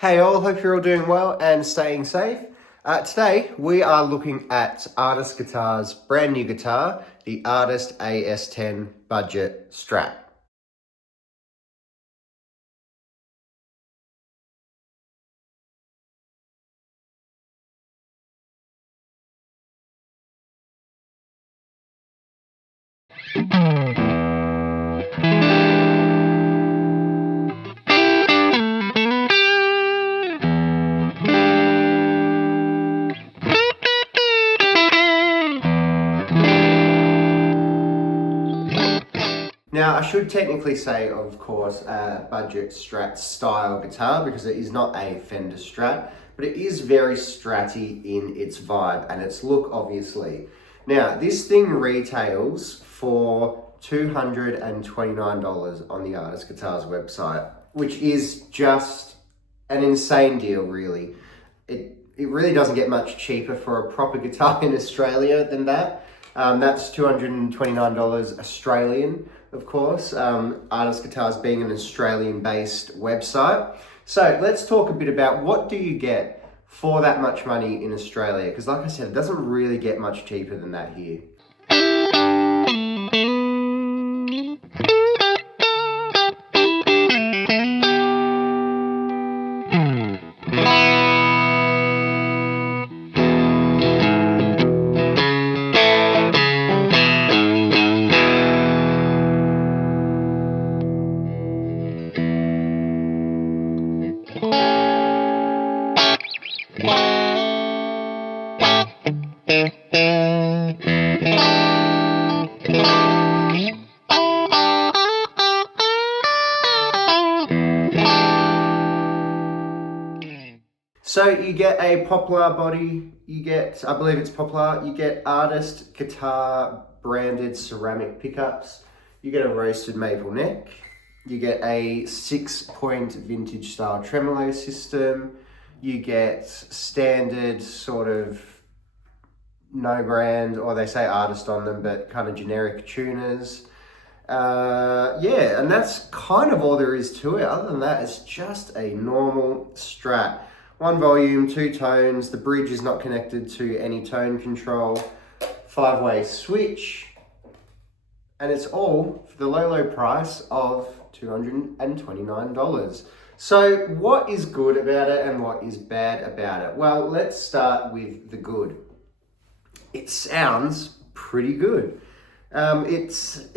Hey all, hope you're all doing well and staying safe. Today we are looking at Artist Guitar's brand new guitar, the Artist AS10 Budget Strat. Now, I should technically say, of course, budget Strat style guitar because it is not a Fender Strat, but it is very Stratty in its vibe and its look, obviously. Now, this thing retails for $229 on the Artist Guitars website, which is just an insane deal, really. It really doesn't get much cheaper for a proper guitar in Australia than that. That's $229 Australian, of course. Artist Guitars being an Australian-based website. So let's talk a bit about what do you get for that much money in Australia? Because like I said, it doesn't really get much cheaper than that here. So you get a Poplar body, you get, I believe it's Poplar, you get Artist Guitar branded ceramic pickups, you get a roasted maple neck, you get a 6-point vintage style tremolo system, you get standard sort of no brand, or they say artist on them, but kind of generic tuners. Yeah, and that's kind of all there is to it. Other than that, it's just a normal Strat. 1 volume, 2 tones, the bridge is not connected to any tone control, 5-way switch, and it's all for the low price of $229. So what is good about it and what is bad about it? Well, let's start with the good. It sounds pretty good. It sounds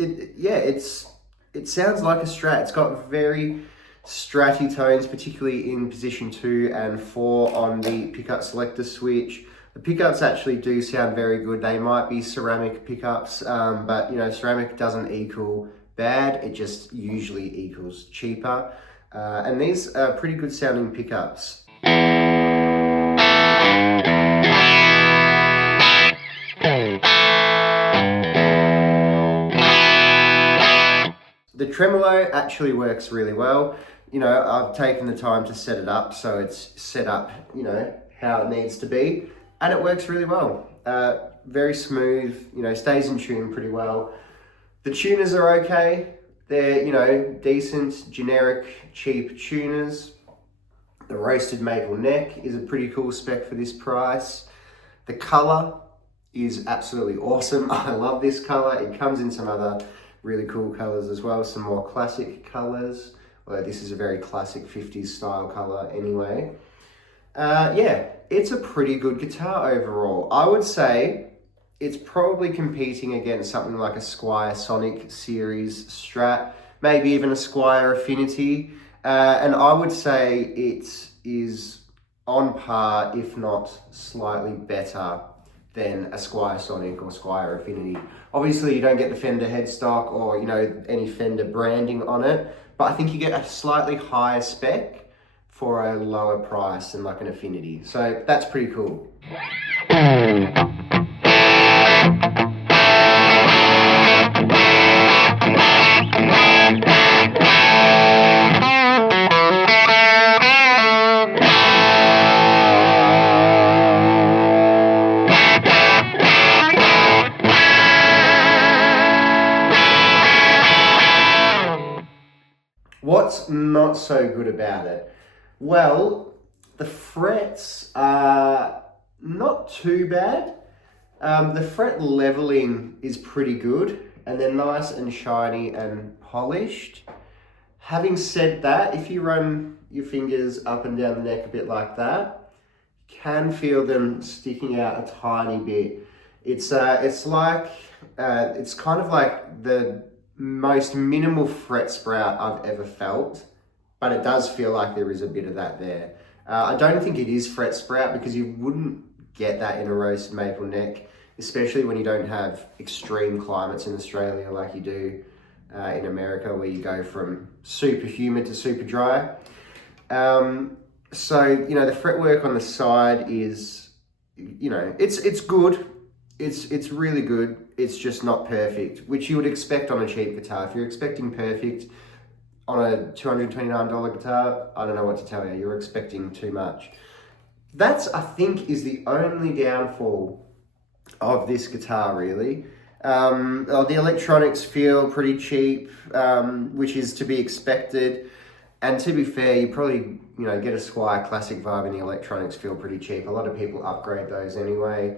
like a Strat. It's got very Stratty tones, particularly in position 2 and 4 on the pickup selector switch. The pickups actually do sound very good. They might be ceramic pickups, but you know, ceramic doesn't equal bad. It just usually equals cheaper. And these are pretty good sounding pickups. The tremolo actually works really well. You know, I've taken the time to set it up so it's set up, you know, how it needs to be, and it works really well. Very smooth, you know, stays in tune pretty well. The tuners are okay. They're, you know, decent, generic, cheap tuners. The roasted maple neck is a pretty cool spec for this price. The color is absolutely awesome. I love this color. It comes in some other really cool colors as well, some more classic colors. Although this is a very classic 50s style color anyway. Yeah, it's a pretty good guitar overall. I would say it's probably competing against something like a Squier Sonic Series Strat, maybe even a Squier Affinity. And I would say it is on par, if not slightly better than a Squier Sonic or Squier Affinity. Obviously, you don't get the Fender headstock or, you know, any Fender branding on it, but I think you get a slightly higher spec for a lower price than like an Affinity. So that's pretty cool. What's not so good about it? Well, The frets are not too bad. The fret leveling is pretty good, and they're nice and shiny and polished. Having said that, if you run your fingers up and down the neck a bit like that, you can feel them sticking out a tiny bit. It's kind of like the most minimal fret sprout I've ever felt, but it does feel like there is a bit of that there. I don't think it is fret sprout, because you wouldn't get that in a roasted maple neck, especially when you don't have extreme climates in Australia like you do in America, where you go from super humid to super dry. So, you know, the fretwork on the side is, you know, it's good. It's really good. It's just not perfect, which you would expect on a cheap guitar. If you're expecting perfect on a $229 guitar, I don't know what to tell you. You're expecting too much. That's, I think, is the only downfall of this guitar, really. The electronics feel pretty cheap, which is to be expected. And to be fair, you probably, you know, get a Squier Classic vibe and the electronics feel pretty cheap. A lot of people upgrade those anyway.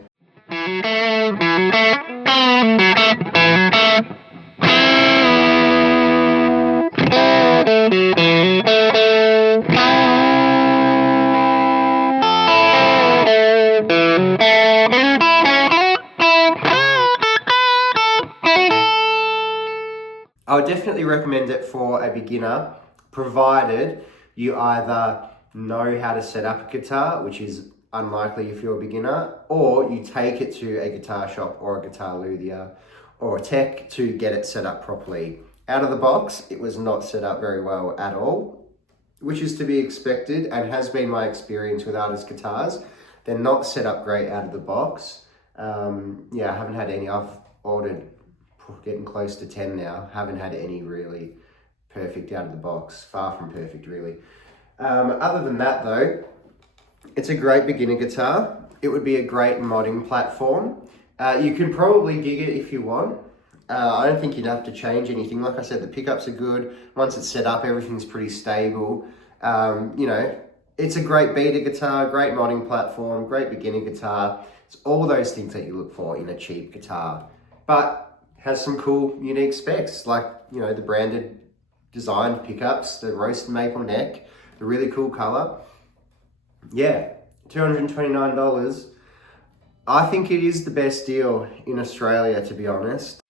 I would definitely recommend it for a beginner, provided you either know how to set up a guitar, which is unlikely if you're a beginner, or you take it to a guitar shop or a guitar luthier or a tech to get it set up properly. Out of the box, it was not set up very well at all, which is to be expected and has been my experience with artist guitars. They're not set up great out of the box. Yeah, I haven't had any. I've ordered getting close to 10 now. Haven't had any really perfect out of the box. Far from perfect, really. Other than that, though, it's a great beginner guitar. It would be a great modding platform. You can probably gig it if you want. I don't think you'd have to change anything. Like I said, the pickups are good. Once it's set up, everything's pretty stable. You know, it's a great beta guitar, great modding platform, great beginner guitar. It's all those things that you look for in a cheap guitar. But has some cool, unique specs, like, you know, the branded designed pickups, the roasted maple neck, the really cool color. Yeah, $229. I think it is the best deal in Australia, to be honest.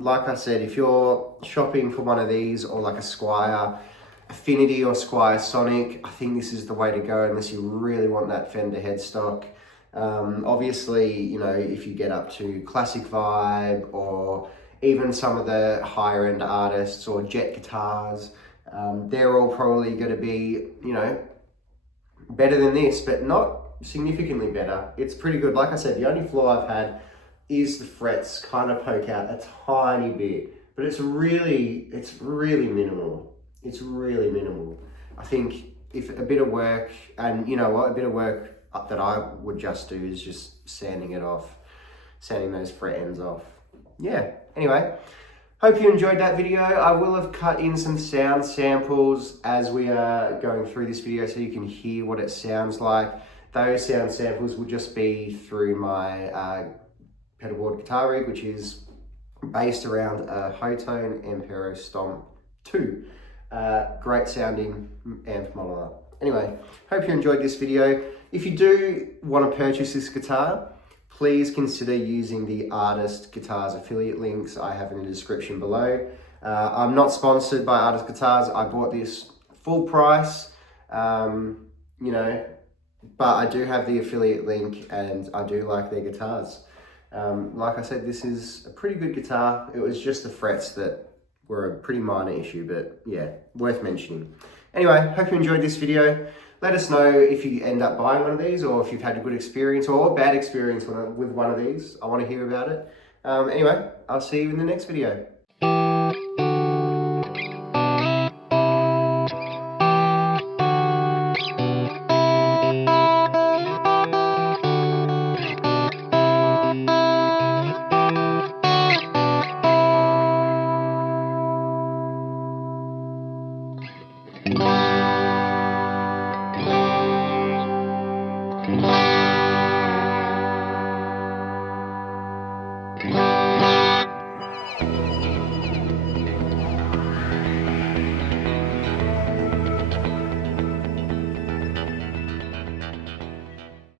Like I said, if you're shopping for one of these or like a Squier Affinity or Squier Sonic, I think this is the way to go unless you really want that Fender headstock. Obviously, you know, if you get up to Classic Vibe or even some of the higher end artists or jet guitars, they're all probably going to be, you know, better than this, but not significantly better. It's pretty good. Like I said, the only flaw I've had is the frets kind of poke out a tiny bit, but it's really minimal. It's really minimal. I think if a bit of work, and you know what, a bit of work that I would just do is just sanding it off, sanding those fret ends off. Yeah, anyway, hope you enjoyed that video. I will have cut in some sound samples as we are going through this video so you can hear what it sounds like. Those sound samples will just be through my pedalboard guitar rig, which is based around a Hotone Ampero Stomp 2. Great sounding amp modeler. Anyway, hope you enjoyed this video. If you do want to purchase this guitar, please consider using the Artist Guitars affiliate links I have in the description below. I'm not sponsored by Artist Guitars. I bought this full price, you know, but I do have the affiliate link and I do like their guitars. Like I said, this is a pretty good guitar. It was just the frets that were a pretty minor issue, but yeah, worth mentioning. Anyway, hope you enjoyed this video. Let us know if you end up buying one of these, or if you've had a good experience or a bad experience with one of these. I want to hear about it. Anyway, I'll see you in the next video.